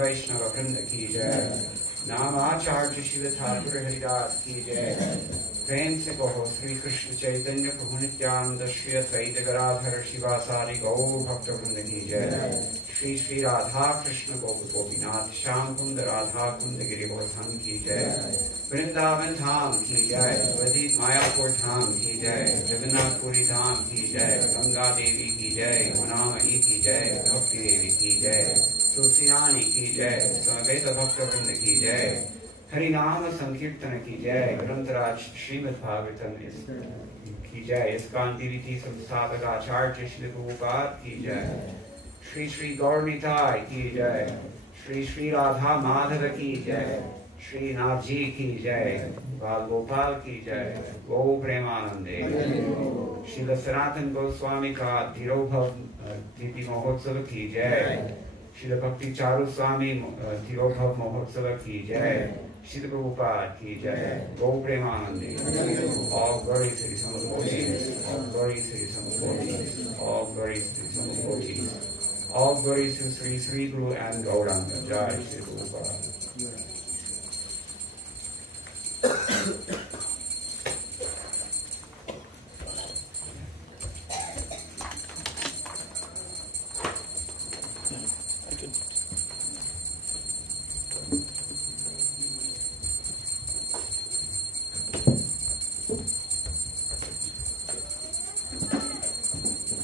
Vaishnava Vrinda ki jai. Namacharya Shila Thakur Haridas ki jai. Prem se kaho Sri Krishna Chaitanya Prabhu Nityananda Shri Advaita Gadadhara Shivasari Gaur Bhakta Vrinda ki jai. Shri Shri Radha Krishna Gopa Gopinath Sham Kunda Radha Kunda Giri Govardhan ki jai. Vrindavan Dham ki jai. Vadit Mayapur Dham ki jai. Jagannath Puri Dham ki jai. Ganga Devi ki jai. Manamai ki jai. Bhakti Devi ki jai. Tulsiani ki jai. Samaveta Bhakta Vrinda ki jai. Harinama Sankirtana ki jai. Grantaraj Srimad Bhagavatam ki jai. Iskan Diviti Samsthataka Acharya Shri Prabhupada ki jai. Shri Shri Gaurnitai ki jai. Shri Shri Radha Madhava ki jai. Shri Nathji ki jai. Bal Gopal ki jai. Go Premanande. Srila Sanatan Goswami ka Dhirobhav Diti Mahotsava ki jai. Srila Bhakti Charu Swami Dhirobhav Mahotsava ki jai. Srila Prabhupada ki jai. Go Premanande. All glory to the Samadhi. All glory to the Samadhi. All glory to the Samadhi. All glory to Sri Sri Guru and Gauranga. Jai Shri Prabhupada.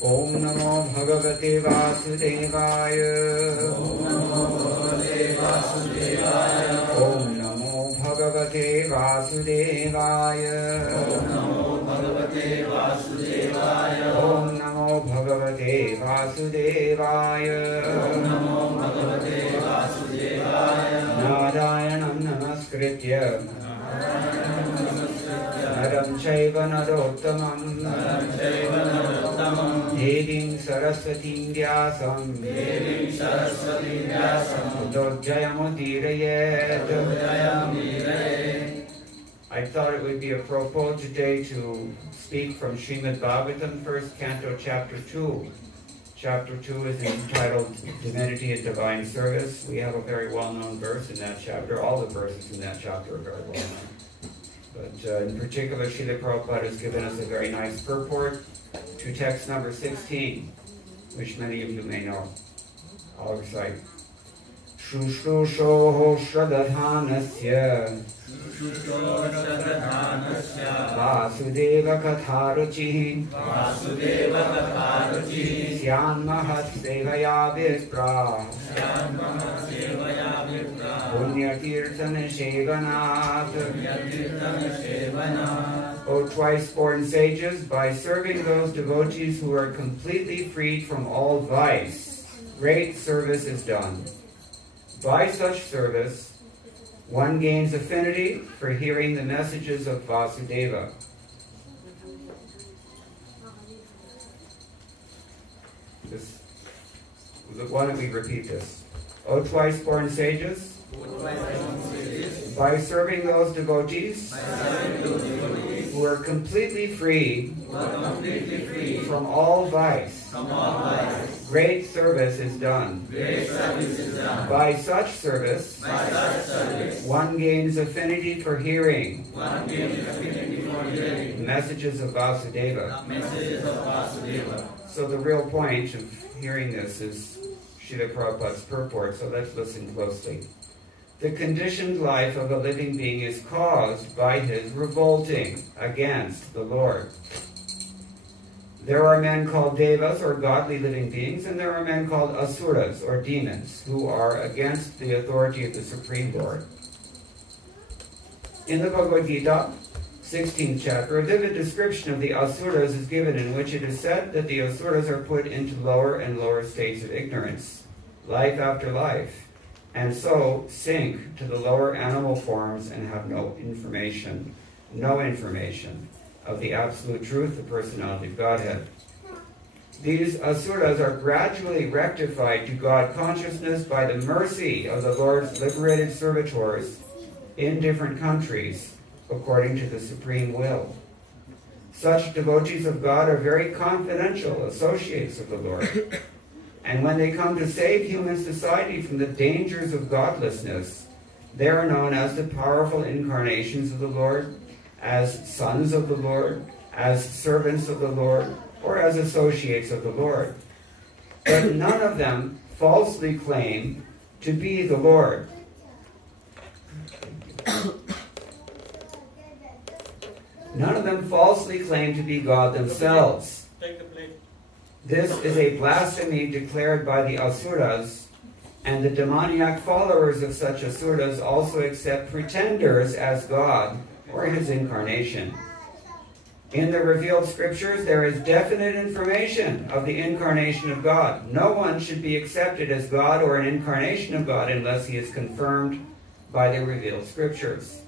Om Namo Bhagavate Vasudevaya. Om Namo Bhagavate Vasudevaya. Om Namo Bhagavate Vasudevaya. Om Namo Bhagavate Vasudevaya. Om Namo Bhagavate Vasudevaya. Om Namo Bhagavate Vasudevaya. Narayanam Namaskritya Naram Chaiva Narottamam Devim Saraswatim Vyasam Udorjayamudiraye. I thought it would be apropos today to speak from Srimad Bhagavatam, first canto, chapter 2. Chapter 2 is entitled Divinity and Divine Service. We have a very well-known verse in that chapter. All the verses in that chapter are very well-known. But in particular, Srila Prabhupada has given us a very nice purport to text number 16, which many of you may know. I'll recite. Shushrushoho Shradadhanasya Vasudeva Katharuchi Syanmahat Sevaya Vipra Punyatirtana Shevanat. O twice-born sages, by serving those devotees who are completely freed from all vice, great service is done. By such service, one gains affinity for hearing the messages of Vasudeva. Why don't we repeat this? O twice-born sages, by serving those devotees who are completely free from all vice, great service is done. By such service, one gains affinity for hearing the messages of Vasudeva. So the real point of hearing this is Srila Prabhupada's purport, so let's listen closely. The conditioned life of a living being is caused by his revolting against the Lord. There are men called devas, or godly living beings, and there are men called asuras, or demons, who are against the authority of the Supreme Lord. In the Bhagavad Gita, 16th chapter, a vivid description of the asuras is given, in which it is said that the asuras are put into lower and lower states of ignorance, life after life, and so sink to the lower animal forms and have no information of the absolute truth, the personality of Godhead. These asuras are gradually rectified to God consciousness by the mercy of the Lord's liberated servitors in different countries, according to the supreme will. Such devotees of God are very confidential associates of the Lord, And when they come to save human society from the dangers of godlessness, they are known as the powerful incarnations of the Lord, as sons of the Lord, as servants of the Lord, or as associates of the Lord. But none of them falsely claim to be the Lord. None of them falsely claim to be God themselves. This is a blasphemy declared by the Asuras, and the demoniac followers of such Asuras also accept pretenders as God or his incarnation. In the revealed scriptures, there is definite information of the incarnation of God. No one should be accepted as God or an incarnation of God unless he is confirmed by the revealed scriptures.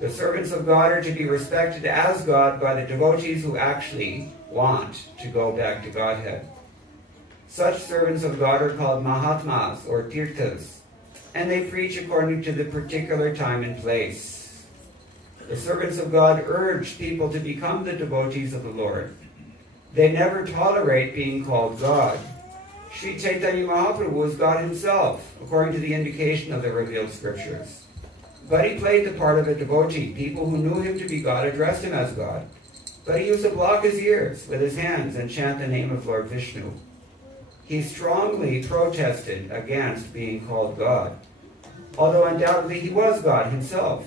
The servants of God are to be respected as God by the devotees who actually want to go back to Godhead. Such servants of God are called Mahatmas or Tirthas, and they preach according to the particular time and place. The servants of God urge people to become the devotees of the Lord. They never tolerate being called God. Sri Chaitanya Mahaprabhu is God himself, according to the indication of the revealed scriptures. But he played the part of a devotee. People who knew him to be God addressed him as God. But he used to block his ears with his hands and chant the name of Lord Vishnu. He strongly protested against being called God, although undoubtedly he was God himself.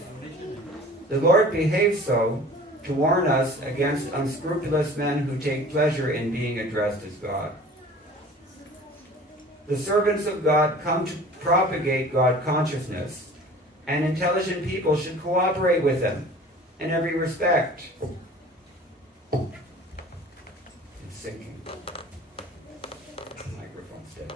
The Lord behaved so to warn us against unscrupulous men who take pleasure in being addressed as God. The servants of God come to propagate God consciousness, and intelligent people should cooperate with them in every respect. It's sinking. The microphone's dead.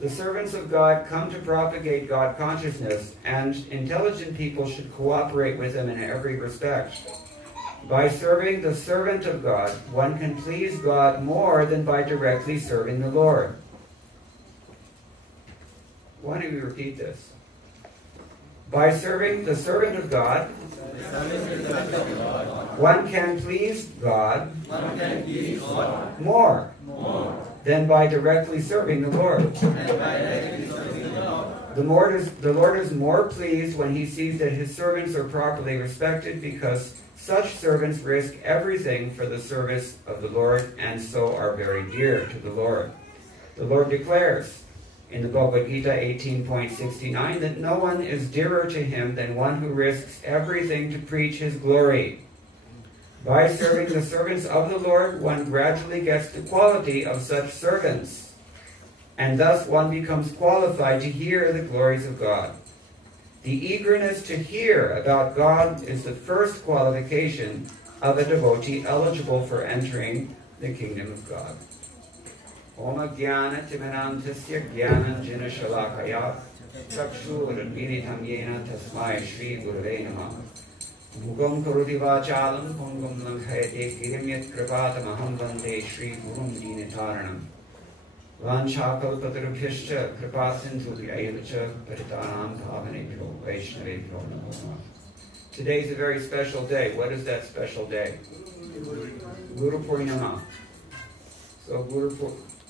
The servants of God come to propagate God consciousness, and intelligent people should cooperate with them in every respect. By serving the servant of God, one can please God more than by directly serving the Lord. Why don't we repeat this? By serving the servant of God, one can please God more than by directly serving the Lord. The Lord is more pleased when he sees that his servants are properly respected, because such servants risk everything for the service of the Lord and so are very dear to the Lord. The Lord declares in the Bhagavad Gita 18.69 that no one is dearer to him than one who risks everything to preach his glory. By serving the servants of the Lord, one gradually gets the quality of such servants, and thus one becomes qualified to hear the glories of God. The eagerness to hear about God is the first qualification of a devotee eligible for entering the kingdom of God. Om Jnana Timanantasya Jnananjana Shalakaya Chakshurmilitam Yena Tasmai Shri Gurave Namah. Mugam Karoti Vachalam Pungam Lankhayate Kirimyat Kripatamaham Vande Shri Gurum Dinataranam. Vanchakalpatarubhyascha Kripasindhubhyayavacha Paritanam Bhavanebhyo Vaishnavebhyo Namo Namah. Today's a very special day. What is that special day? Guru Purnima. So Guru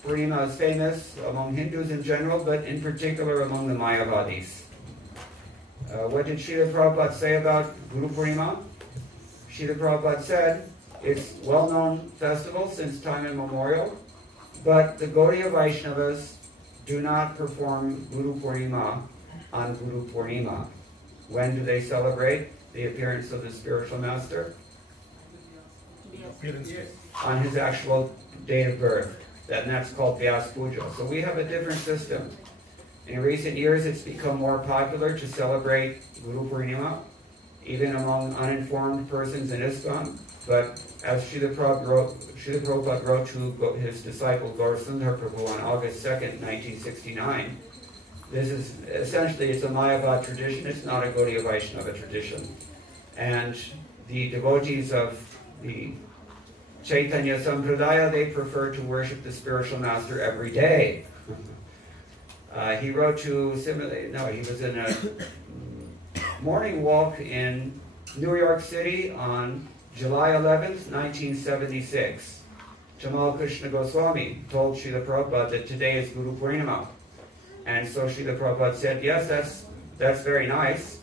Purnima is famous among Hindus in general, but in particular among the Mayavadis. What did Srila Prabhupada say about Guru Purnima? Srila Prabhupada said, it's a well-known festival since time immemorial, but the Gaudiya Vaishnavas do not perform Guru Purnima on Guru Purnima. When do they celebrate the appearance of the spiritual master? On his actual date of birth. And that's called Vyas Puja. So we have a different system. In recent years, it's become more popular to celebrate Guru Purnima, even among uninformed persons in ISKCON. But as Srila Prabhupada wrote to his disciple Gaur Sundar Prabhu on August 2nd, 1969, this is essentially, it's a Mayavad tradition, it's not a Gaudiya Vaishnava tradition. And the devotees of the Chaitanya Sampradaya, they prefer to worship the spiritual master every day. He wrote to, he was in a morning walk in New York City on July 11th, 1976, Tamal Krishna Goswami told Srila Prabhupada that today is Guru Purnima. And so Srila Prabhupada said, yes, that's very nice.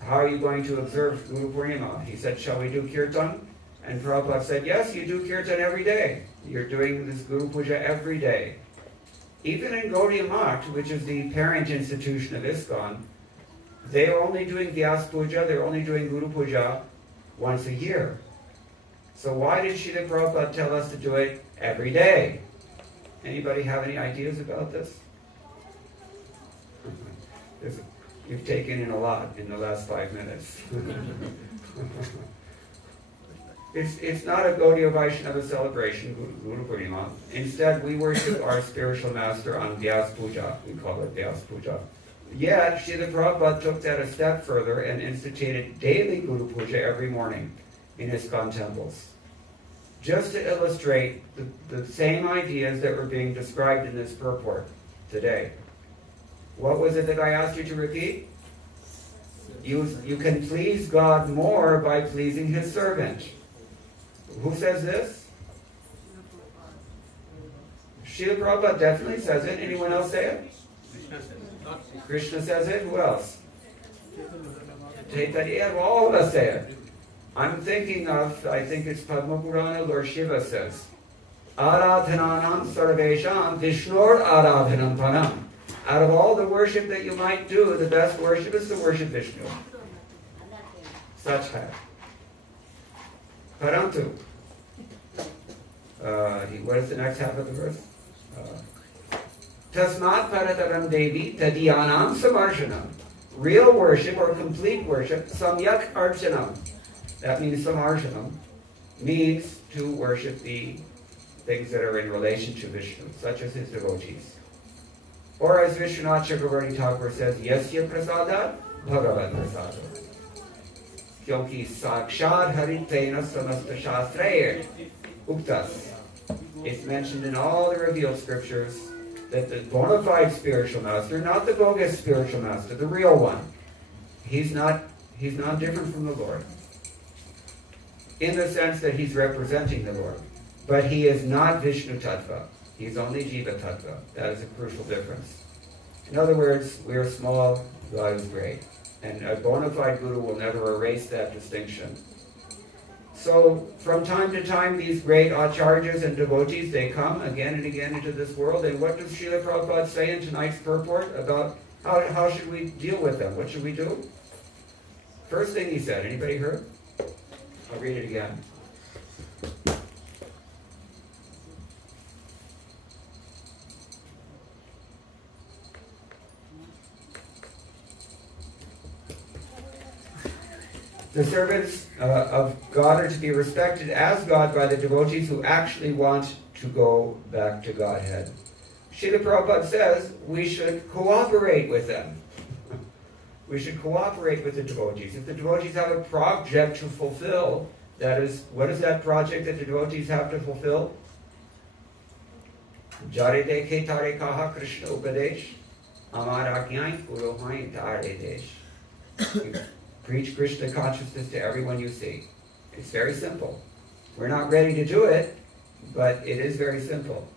How are you going to observe Guru Purnima? He said, shall we do Kirtan? And Prabhupada said, yes, you do Kirtan every day. You're doing this Guru Puja every day. Even in Gaudiya Math, which is the parent institution of ISKCON, they are only doing Vyas Puja, they're only doing Guru Puja once a year. So why did Srila Prabhupada tell us to do it every day? Anybody have any ideas about this? You've taken in a lot in the last 5 minutes. It's not a Gaudiya Vaishnava celebration, Guru Purnima. Instead, we worship our spiritual master on Vyas Puja. We call it Vyas Puja. Yet, Srila Prabhupada took that a step further and instituted daily Guru Puja every morning in ISKCON temples. Just to illustrate the same ideas that were being described in this purport today. What was it that I asked you to repeat? You can please God more by pleasing His servant. Who says this? Srila Prabhupada definitely says it. Anyone else say it? Krishna says it. Who else? Chaitanya. All of us say it. I'm thinking of, I think it's Padma Purana, Lord Shiva says, Aradhananam sarvesham Vishnur aradhanam panam. Out of all the worship that you might do, the best worship is to worship Vishnu. Such hai. Parantu. What is the next half of the verse? Tasmat parataram devi tadyanam samarjanam. Real worship or complete worship, samyak archanam. That means samarjanam means to worship the things that are in relation to Vishnu, such as his devotees. Or as Vishwanath Chakravarti Thakur says, Yasya prasadat bhagavad prasada. Kyonki sakshad haritena samasta shastraya uktas. It's mentioned in all the revealed scriptures that the bona fide spiritual master, not the bogus spiritual master, the real one, he's not different from the Lord. In the sense that he's representing the Lord. But he is not Vishnu Tattva. He's only Jiva Tattva. That is a crucial difference. In other words, we are small, God is great. And a bona fide guru will never erase that distinction. So, from time to time, these great acharyas and devotees, they come again and again into this world. And what does Srila Prabhupada say in tonight's purport about how should we deal with them? What should we do? First thing he said, anybody heard? I'll read it again. The servants of God are to be respected as God by the devotees who actually want to go back to Godhead. Srila Prabhupada says we should cooperate with them. We should cooperate with the devotees. If the devotees have a project to fulfill, that is, what is that project that the devotees have to fulfill? Jarite ke tare kaha Krishna upadesh, amar ajnai purohai tare desh. Preach Krishna consciousness to everyone you see. It's very simple. We're not ready to do it, but it is very simple.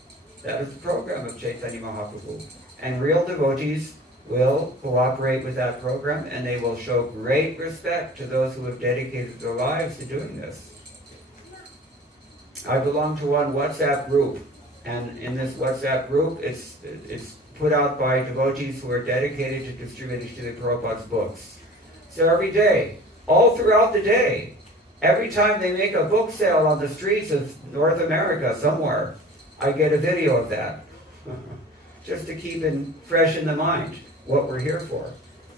That is the program of Chaitanya Mahaprabhu. And real devotees will cooperate with that program, and they will show great respect to those who have dedicated their lives to doing this. I belong to one WhatsApp group, and in this WhatsApp group, it's put out by devotees who are dedicated to distributing Srila Prabhupada's books. So every day, all throughout the day, every time they make a book sale on the streets of North America somewhere, I get a video of that. Just to keep it fresh in the mind what we're here for.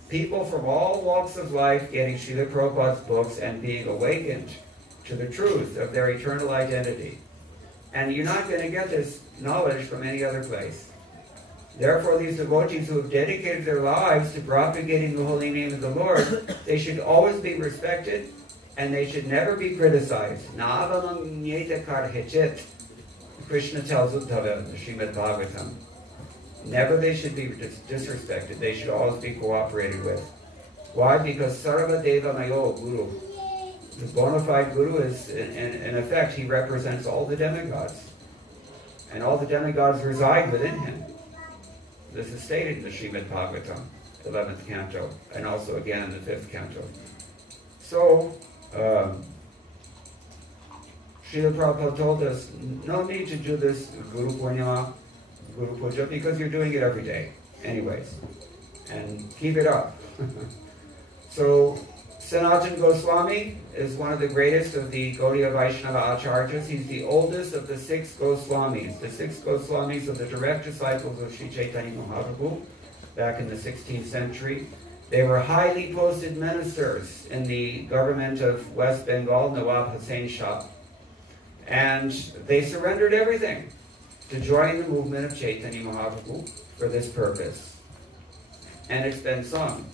People from all walks of life getting Srila Prabhupada's books and being awakened to the truth of their eternal identity. And you're not going to get this knowledge from any other place. Therefore, these devotees who have dedicated their lives to propagating the holy name of the Lord, they should always be respected, and they should never be criticized. Krishna tells Uddhava in the Srimad Bhagavatam. Never they should be disrespected. They should always be cooperated with. Why? Because Sarva Deva Mayo Guru. The bona fide Guru is, in effect, he represents all the demigods. And all the demigods reside within him. This is stated in the Srimad Bhagavatam, 11th canto, and also again in the 5th canto. So, Srila Prabhupada told us, no need to do this Guru Purnima, Guru Puja, because you're doing it every day, anyways. And keep it up. So, Sanatana Goswami is one of the greatest of the Gaudiya Vaishnava Acharyas. He's the oldest of the 6 Goswamis. The 6 Goswamis are the direct disciples of Sri Chaitanya Mahaprabhu back in the 16th century. They were highly posted ministers in the government of West Bengal, Nawab Hussain Shah. And they surrendered everything to join the movement of Chaitanya Mahaprabhu for this purpose. And it's been sung.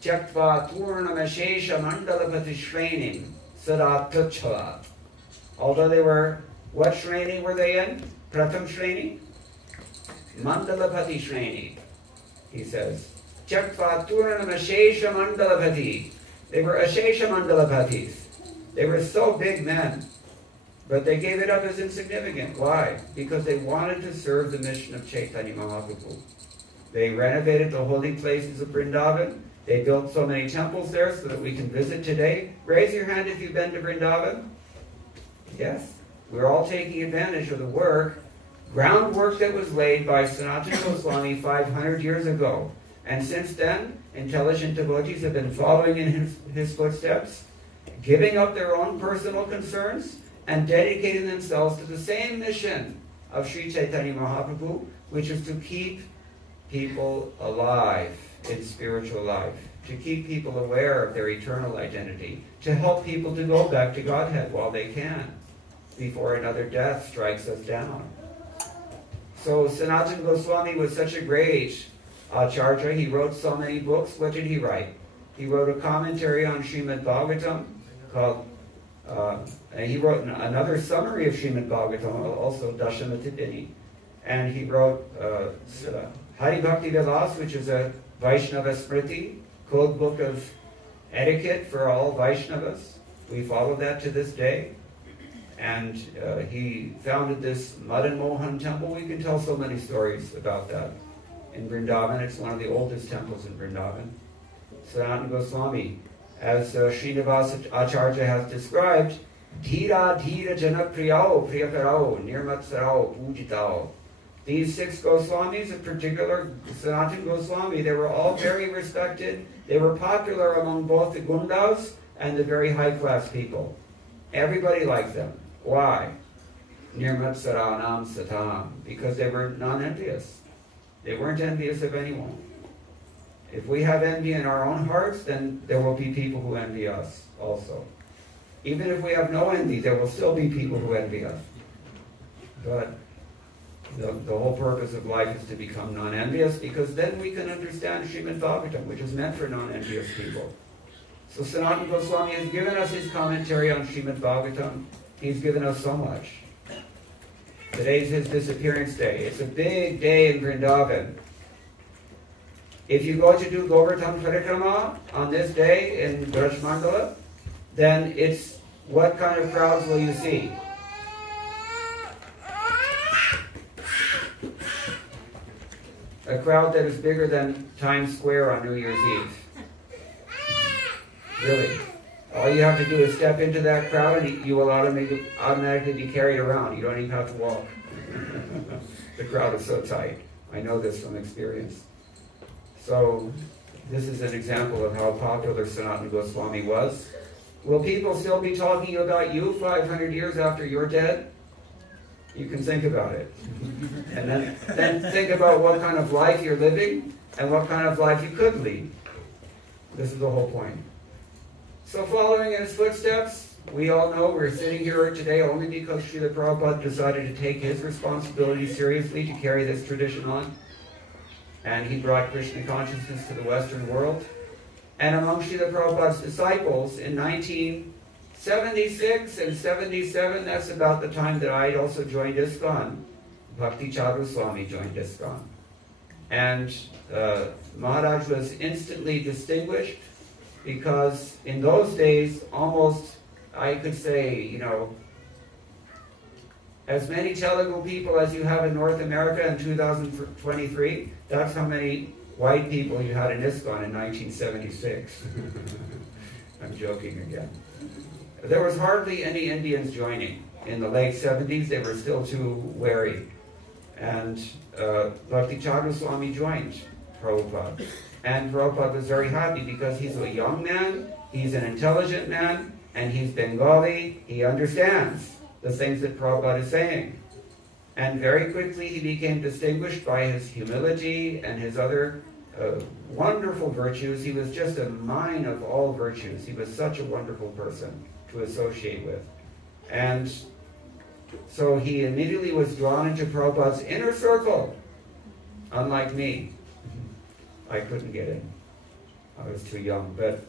Tyaktva Turnamashesha Mandalapati Shrenim Sadat Tuchalat. Although they were, what Shreni were they in? Pratham Shreni? Mandalapati Shreni, he says. Tyaktva Turnamashesha Mandalapati. They were Ashesha Mandalapatis. They were so big men. But they gave it up as insignificant. Why? Because they wanted to serve the mission of Chaitanya Mahaprabhu. They renovated the holy places of Vrindavan. They built so many temples there so that we can visit today. Raise your hand if you've been to Vrindavan. Yes. We're all taking advantage of the groundwork that was laid by Sanatana Goswami 500 years ago. And since then, intelligent devotees have been following in his footsteps, giving up their own personal concerns, and dedicating themselves to the same mission of Sri Chaitanya Mahaprabhu, which is to keep people alive in spiritual life, to keep people aware of their eternal identity, to help people to go back to Godhead while they can, before another death strikes us down. So Sanatana Goswami was such a great Acharya. He wrote so many books. What did he write? He wrote a commentary on Srimad Bhagavatam called and he wrote another summary of Srimad Bhagavatam, also Dashamatipini. And he wrote Hari Bhakti Vilas, which is a Vaishnava Smriti, code book of etiquette for all Vaishnavas. We follow that to this day. And he founded this Madan Mohan temple. We can tell so many stories about that. In Vrindavan, it's one of the oldest temples in Vrindavan. Sanatana Goswami, as Srinivasa Acharya has described, Dhira Dhira Janapriyao Priyakarao Nirmatsarao Pujitao. These 6 Goswamis, in particular Sanatana Goswami, they were all very respected. They were popular among both the Gundas and the very high-class people. Everybody liked them. Why? Nirmatsaranam Satam. Because they were non-envious. They weren't envious of anyone. If we have envy in our own hearts, then there will be people who envy us also. Even if we have no envy, there will still be people who envy us. But the whole purpose of life is to become non-envious, because then we can understand Srimad Bhagavatam, which is meant for non-envious people. So Sanatana Goswami has given us his commentary on Srimad Bhagavatam. He's given us so much. Today's his disappearance day. It's a big day in Vrindavan. If you go to do Govardhan Parikrama on this day in Braj Mandala, then it's, what kind of crowds will you see? A crowd that is bigger than Times Square on New Year's Eve. Really. All you have to do is step into that crowd and you will automatically be carried around. You don't even have to walk. The crowd is so tight. I know this from experience. So, this is an example of how popular Sanatana Goswami was. Will people still be talking about you 500 years after you're dead? You can think about it. And then think about what kind of life you're living and what kind of life you could lead. This is the whole point. So following in his footsteps, we all know we're sitting here today only because Srila Prabhupada decided to take his responsibility seriously to carry this tradition on. And he brought Krishna consciousness to the Western world. And among Srila Prabhupada's disciples in 1976 and 77, that's about the time that I also joined ISKCON. Bhakti Charu Swami joined ISKCON. And Maharaj was instantly distinguished because in those days almost I could say, you know, as many Telugu people as you have in North America in 2023, that's how many white people you had in ISKCON in 1976. I'm joking again. There was hardly any Indians joining. In the late 70s, they were still too wary. And Bhakti-Chandra Swami joined Prabhupada. And Prabhupada was very happy because he's a young man, he's an intelligent man, and he's Bengali, he understands the things that Prabhupada is saying. And very quickly he became distinguished by his humility and his other wonderful virtues. He was just a mine of all virtues. He was such a wonderful person to associate with. And so he immediately was drawn into Prabhupada's inner circle, unlike me. I couldn't get in. I was too young. But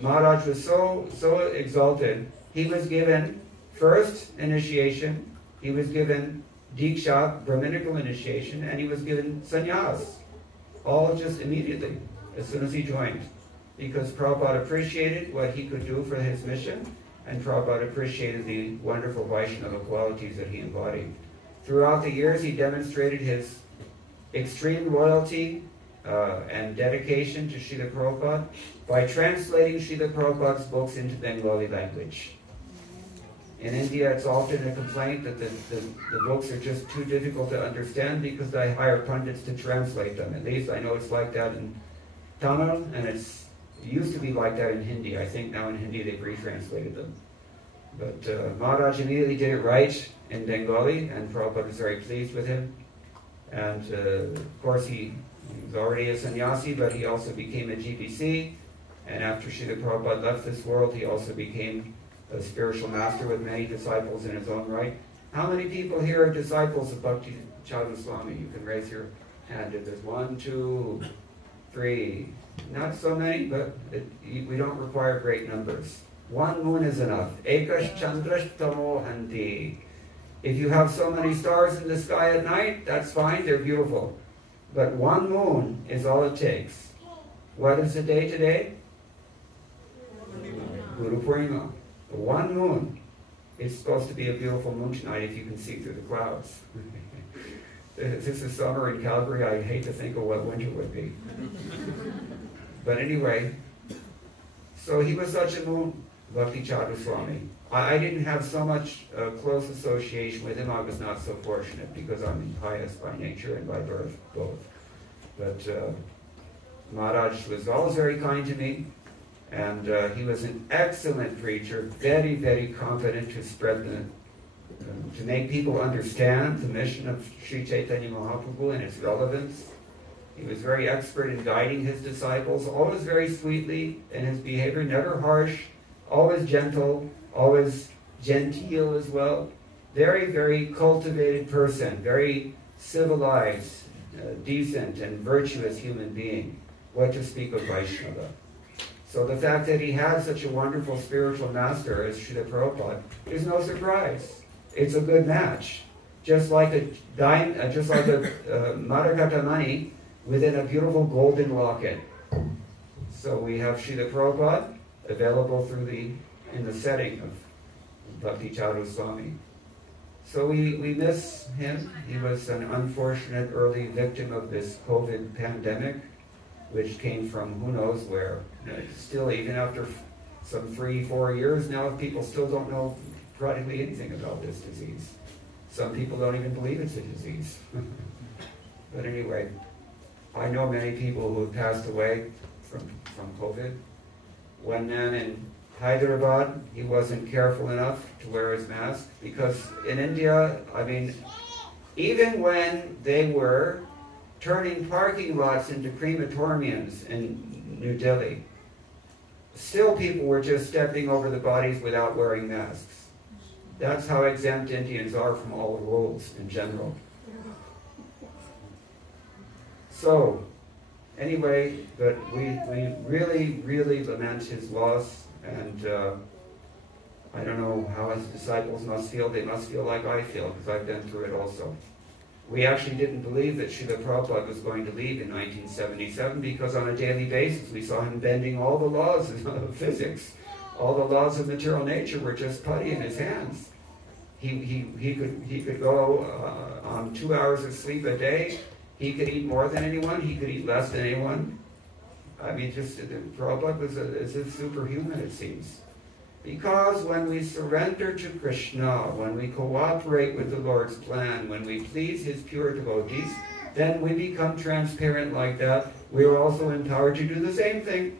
Maharaj was so exalted. He was given first initiation, he was given Diksha, Brahminical initiation, and he was given sannyas. All just immediately, as soon as he joined. Because Prabhupada appreciated what he could do for his mission, and Prabhupada appreciated the wonderful Vaishnava qualities that he embodied. Throughout the years, he demonstrated his extreme loyalty and dedication to Srila Prabhupada by translating Srila Prabhupada's books into Bengali language. In India, it's often a complaint that the books are just too difficult to understand because they hire pundits to translate them. At least I know it's like that in Tamil, and it used to be like that in Hindi. I think now in Hindi they've retranslated them. But Maharaj immediately did it right in Bengali, and Prabhupada was very pleased with him. And of course he was already a sannyasi, but he also became a GBC. And after Srila Prabhupada left this world, he also became a spiritual master with many disciples in his own right. How many people here are disciples of Bhakti-Chandra Swami? You can raise your hand if there's 1, 2, 3. Not so many, but we don't require great numbers. 1 moon is enough. Ekash chandrash tamo hanti. If you have so many stars in the sky at night, that's fine, they're beautiful. But 1 moon is all it takes. What is the day today? Guru Purnima. 1 moon. It's supposed to be a beautiful moon tonight if you can see through the clouds. If this is summer in Calgary, I hate to think of what winter would be. But anyway, so he was such a moon, Bhakti-Chandra Swami. I didn't have so much close association with him. I was not so fortunate because I'm impious by nature and by birth, both. But Maharaj was always very kind to me. And he was an excellent preacher, very, very competent to spread to make people understand the mission of Sri Chaitanya Mahaprabhu and its relevance. He was very expert in guiding his disciples, always very sweetly in his behavior, never harsh, always gentle, always genteel as well. Very, very cultivated person, very civilized, decent and virtuous human being. What to speak of Vaishnava. So the fact that he had such a wonderful spiritual master as Srila Prabhupada is no surprise. It's a good match. Just like a Madhukata money within a beautiful golden locket. So we have Srila Prabhupada available in the setting of Bhakti-Chandra Swami. So we miss him. He was an unfortunate early victim of this COVID pandemic, which came from who knows where. Still, even after some 3-4 years now, people still don't know practically anything about this disease. Some people don't even believe it's a disease. But anyway, I know many people who have passed away from COVID. One man in Hyderabad, he wasn't careful enough to wear his mask because in India, I mean, even when they were turning parking lots into crematoriums in New Delhi, still people were just stepping over the bodies without wearing masks. That's how exempt Indians are from all the rules in general. So, anyway, but we really, really lament his loss, and I don't know how his disciples must feel. They must feel like I feel, because I've been through it also. We actually didn't believe that Srila Prabhupada was going to leave in 1977 because on a daily basis we saw him bending all the laws of physics, All the laws of material nature were just putty in his hands. He could go on 2 hours of sleep a day. He could eat more than anyone. He could eat less than anyone. I mean, just Prabhupada is a superhuman, it seems. Because when we surrender to Krishna, when we cooperate with the Lord's plan, when we please his pure devotees, then we become transparent like that. We are also empowered to do the same thing.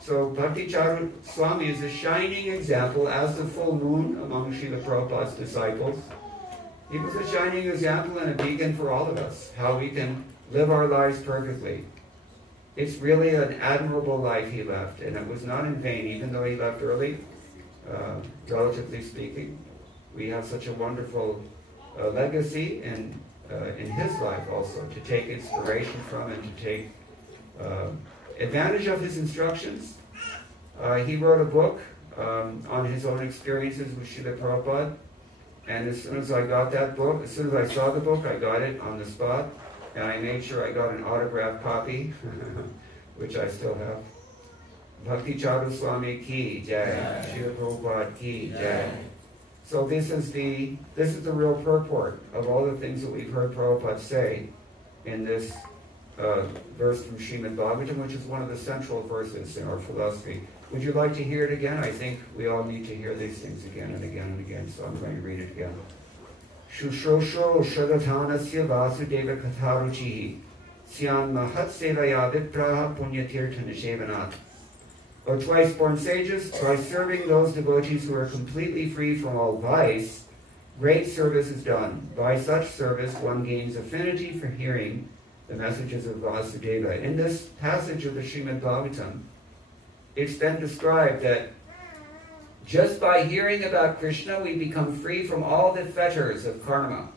So Bhakti Charu Swami is a shining example as the full moon among Srila Prabhupada's disciples. He was a shining example and a beacon for all of us, how we can live our lives perfectly. It's really an admirable life he left, and it was not in vain, even though he left early, relatively speaking. We have such a wonderful legacy in his life also, to take inspiration from and to take advantage of his instructions. He wrote a book on his own experiences with Srila Prabhupada, and as soon as I got that book, as soon as I saw the book, I got it on the spot, and I made sure I got an autographed copy, which I still have. Bhakti Charu Swami ki jai, Srila Prabhupada ki jai. So this is the real purport of all the things that we've heard Prabhupada say in this verse from Srimad Bhagavatam, which is one of the central verses in our philosophy. Would you like to hear it again? I think we all need to hear these things again and again and again, so I'm going to read it again. Shushrosho Shadatanasya Vasudeva Katharuchihi Syan Mahat Sevaya Vipraha Punyatirtha Nishevanat. O twice-born sages, by serving those devotees who are completely free from all vice, great service is done. By such service, one gains affinity for hearing the messages of Vasudeva. In this passage of the Srimad Bhagavatam, it's been described that just by hearing about Krishna, we become free from all the fetters of karma.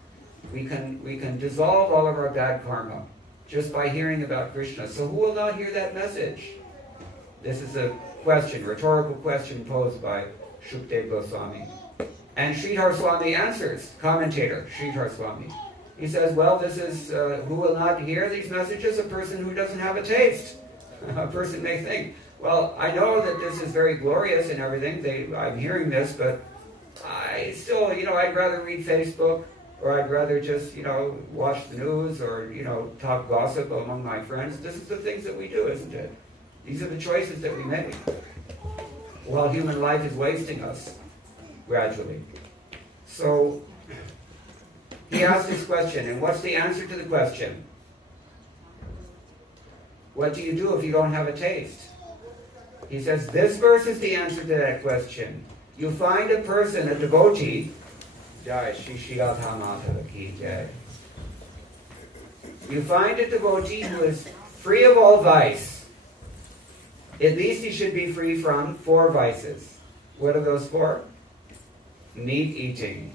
We can dissolve all of our bad karma just by hearing about Krishna. So who will not hear that message? This is a question, rhetorical question posed by Shukdev Goswami. And Sridhar Swami answers, commentator Sridhar Swami. He says, well, this is, who will not hear these messages? A person who doesn't have a taste. A person may think, well, I know that this is very glorious and everything. I'm hearing this, but I still, I'd rather read Facebook, or I'd rather just, watch the news, or, talk gossip among my friends. This is the things that we do, isn't it? These are the choices that we make while human life is wasting us gradually. So he asked this question, and what's the answer to the question? What do you do if you don't have a taste? He says, this verse is the answer to that question. You find a person, a devotee, Jai Shishiyata Mata Ki Jai. You find a devotee who is free of all vice. At least he should be free from 4 vices. What are those 4? Meat eating.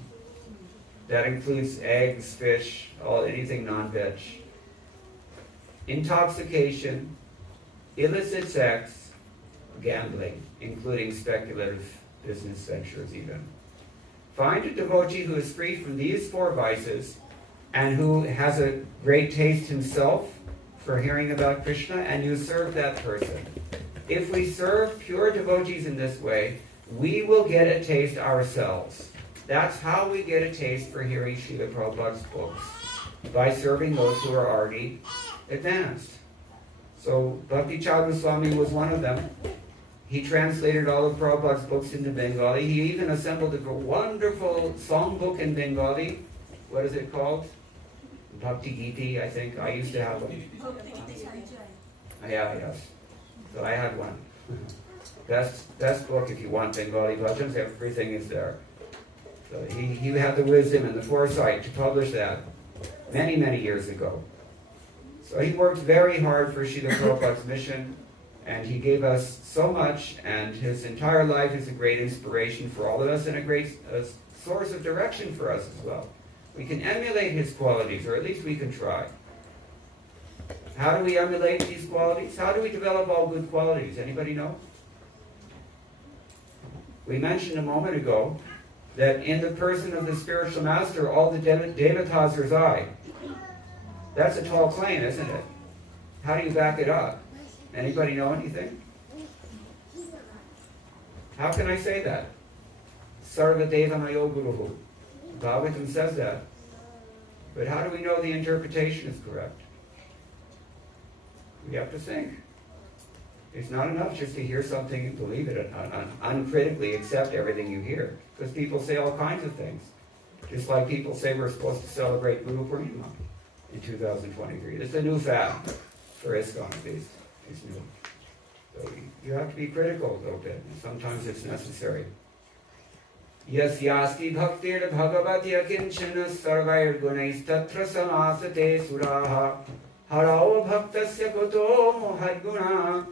That includes eggs, fish, anything non-veg. Intoxication, illicit sex, gambling, including speculative business ventures even. Find a devotee who is free from these 4 vices and who has a great taste himself for hearing about Krishna, and you serve that person. If we serve pure devotees in this way, we will get a taste ourselves. That's how we get a taste for hearing Srila Prabhupada's books, by serving those who are already advanced. So Bhakti Charu Swami was one of them. He translated all of Prabhupada's books into Bengali. He even assembled a wonderful songbook in Bengali. What is it called? Bhakti Giti, I think. I used to have one. Yeah, yes. So I had one. Best book if you want Bengali bhajans. Everything is there. So he had the wisdom and the foresight to publish that many, many years ago. So he worked very hard for Srila Prabhupada's mission, and he gave us so much, and his entire life is a great inspiration for all of us and a great source of direction for us as well. We can emulate his qualities, or at least we can try. How do we emulate these qualities? How do we develop all good qualities? Anybody know? We mentioned a moment ago that in the person of the spiritual master, all the devatas reside. That's a tall claim, isn't it? How do you back it up? Anybody know anything? How can I say that? Sarva Devamayo Guruhu. Bhagavatam says that. But how do we know the interpretation is correct? We have to think. It's not enough just to hear something and believe it and uncritically accept everything you hear. Because people say all kinds of things. Just like people say we're supposed to celebrate Guru Purnima in 2023. It's a new fad for ISKCON at least. It's new. So you have to be critical a little bit. And sometimes it's necessary. Yas yasti bhaktir bhagavati akinchana sarvair gunais tatra samasate suraha harao bhaktasya koto mohadguna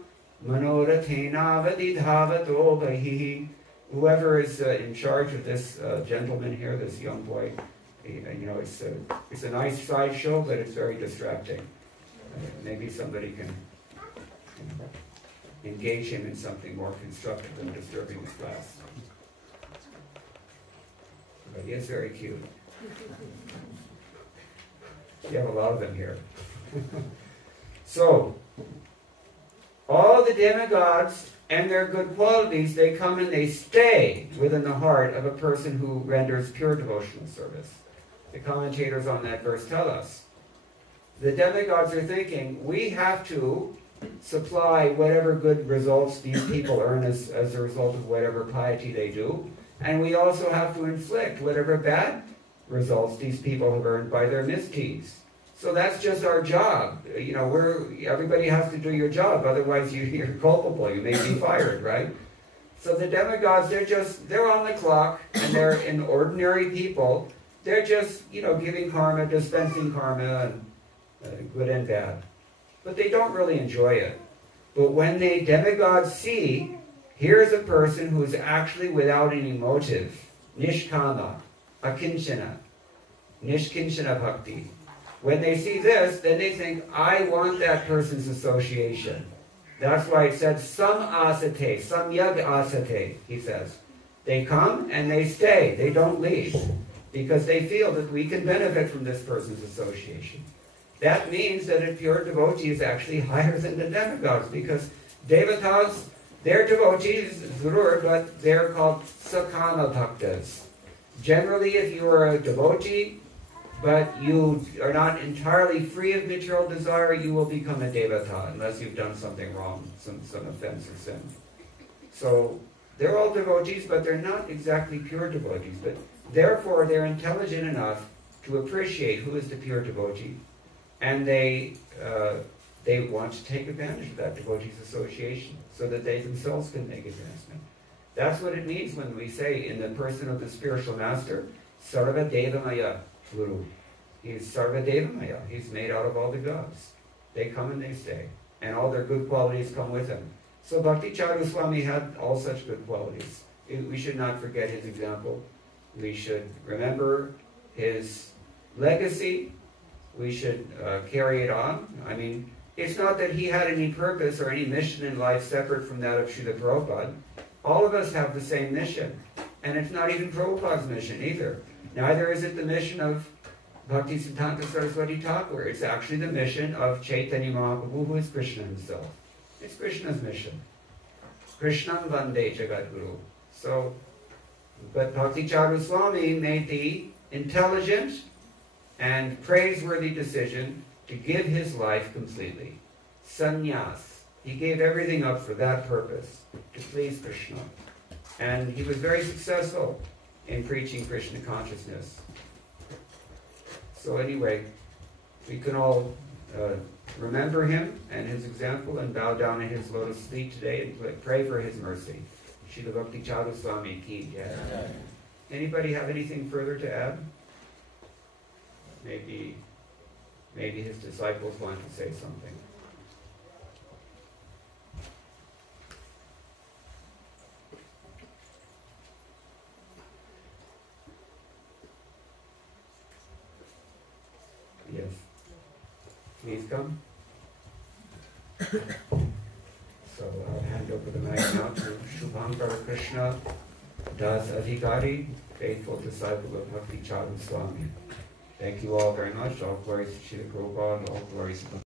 manorathena vadidhavato bahihi. Whoever is in charge of this gentleman here, this young boy, it's a nice sideshow, but it's very distracting. Maybe somebody can engage him in something more constructive than disturbing his class. But he is very cute. You have a lot of them here. So, all the demigods and their good qualities, they come and they stay within the heart of a person who renders pure devotional service. The commentators on that verse tell us. The demigods are thinking, we have to supply whatever good results these people earn as a result of whatever piety they do, and we also have to inflict whatever bad results these people have earned by their misdeeds. So that's just our job. Everybody has to do your job, otherwise you're culpable. You may be fired, right? So the demigods, they're on the clock, and they're in ordinary people. They're just, giving karma, dispensing karma, and good and bad. But they don't really enjoy it. But when the demigods see, here's a person who is actually without any motive, nishkama, akinchana, nishkinchana bhakti. When they see this, then they think, I want that person's association. That's why it said, sam asate, samyag asate, he says. They come and they stay, they don't leave, because they feel that we can benefit from this person's association. That means that a pure devotee is actually higher than the demigods, because devatas, they're devotees, zurur, but they're called sakama bhaktas. Generally, if you are a devotee, but you are not entirely free of material desire, you will become a devata, unless you've done something wrong, some offense or sin. So, they're all devotees, but they're not exactly pure devotees. But therefore, they're intelligent enough to appreciate who is the pure devotee, and they want to take advantage of that devotee's association, so that they themselves can make advancement. That's what it means when we say, in the person of the spiritual master, Sarva Devamaya Guru. He is Sarva Devamaya. He's made out of all the gods. They come and they stay. And all their good qualities come with him. So Bhakti Charu Swami had all such good qualities. We should not forget his example. We should remember his legacy. We should carry it on. I mean, it's not that he had any purpose or any mission in life separate from that of Srila Prabhupada. All of us have the same mission. And it's not even Prabhupada's mission either. Neither is it the mission of Bhakti Siddhanta Saraswati Thakur. It's actually the mission of Chaitanya Mahaprabhu, who is Krishna himself. It's Krishna's mission. Krishnam Vande Jagadguru. So, but Bhakti Charu Swami made the intelligent and praiseworthy decision to give his life completely. Sannyas. He gave everything up for that purpose, to please Krishna. And he was very successful in preaching Krishna consciousness. So anyway, we can all remember him and his example and bow down at his lotus feet today and pray for his mercy. Srila Bhakti Charu Swami ki jai. Anybody have anything further to add? Maybe his disciples want to say something. Yes. Please come. So I'll hand over the mic now to Shubhankar Krishna Das Adhikari, faithful disciple of Bhakti Charu Swami. Thank you all very much. All glories to Srila Prabhupada, all glories to